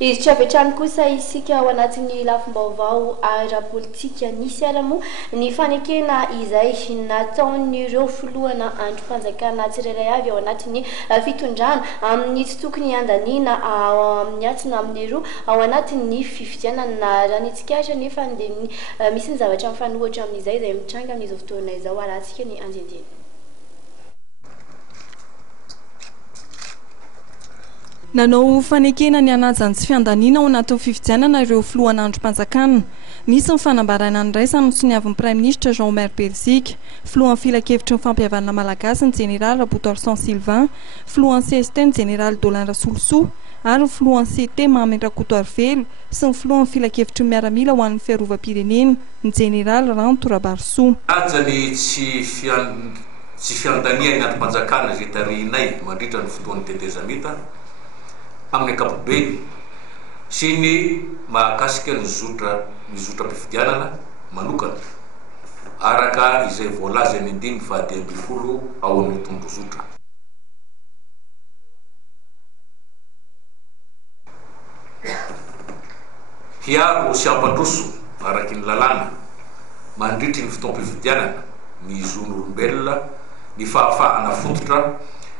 izy tsy avy hatrany kosa isika ao anatin'ny lafim-baovao ara-politika nisy ara moa ny fanekena izay nataon'ireo filohana androm-panjakana tsirairay avy ao anatin'ny fitondrana amin'ny tsy tokony andaniana amin'ny atsina amin'ny roa ao anatin'ny fifidianana raha ny tsikatra nefa dia misy ny zavatra mifanohitra amin'izay izay mitranga amin'izao fotoana izao arahantsika ny andiandiana. Nanao fanekena ny anajan'ny tsy fiandaniana ao anatin'ny fifidianana ireo filohana androm-panjakana. Nisy ny fanambarana ny raisany sy ny avin'ny Prime Ministre Jean-Omer Belzic, filohan'ny filakevitry ny fampihavanana malagasy ny Général Rabotaorsan Sylvain, filohan'ny CST ny Général Dolin Rasoloso, ary ny filohan'ny CT Mamy Rakoto Arvelo sy ny filohan'ny filakevitry ny miaramila ho an'ny fiarovam-pirenena ny Général Ranto Rabarso. Ajany tsy fiandania ny androm-panjakana izay tarihinay mandritra ny fotoan'ny tetezamita amin'ny ankapobeny sy ny mahakasika ny zotra-pifidianana manokana araka izay voalaza ny 5/20 ao amin'ny tondro zotra. Hiaro sy ampandroso araky ny lalàna mandritry ny fotoam-pifidianana ny zon'olombelona, ny fahafahana fototra,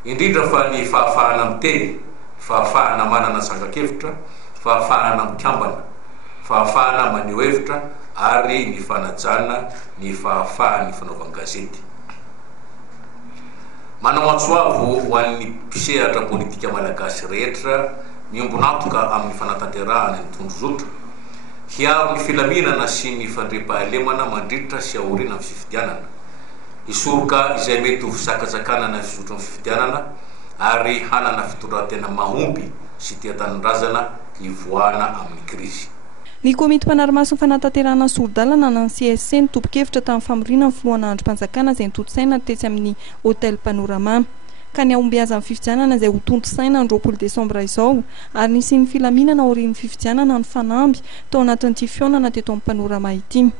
indrindra fa ny fahafahana miteny, fahafahana manana sangakevitra, fahafahana mikambana, fahafahana maneho hevitra ary ny fanajana ny fahafahany fanaovana gazety. Manao antsoavo ho an'ny mpisehatra politika malagasy rehetra miombonatoka amin'ny fanatanterahana ny tondro zotra, hiaro ny filaminana sy ny fandriam-pahalemana mandritra sy aoriana amin'ny fifidianana, hisoroka izay mety ho fisakasakanana fisotro amin'ny fifidianana ary hanana fitondran-tena mahomby sy tia-tanindrazana hivoahana amin'ny krizy. Ny komity mpanarimaso ny fanatanterahana sordalana na ny CSC ny topo-kevitra tamin'ny famorina ny filohana androm-panjakana izay nitoto-saina tetsy amin'ny hôtel Panorama ka ny aombiazan'ny fifidianana izay ho tonto-saina ny 20 Desambra izao ary nisy ny filaminana aorian'ny fifidianana ny fanamby tao anatin'ity fionana teto amin'ny Panorama ity.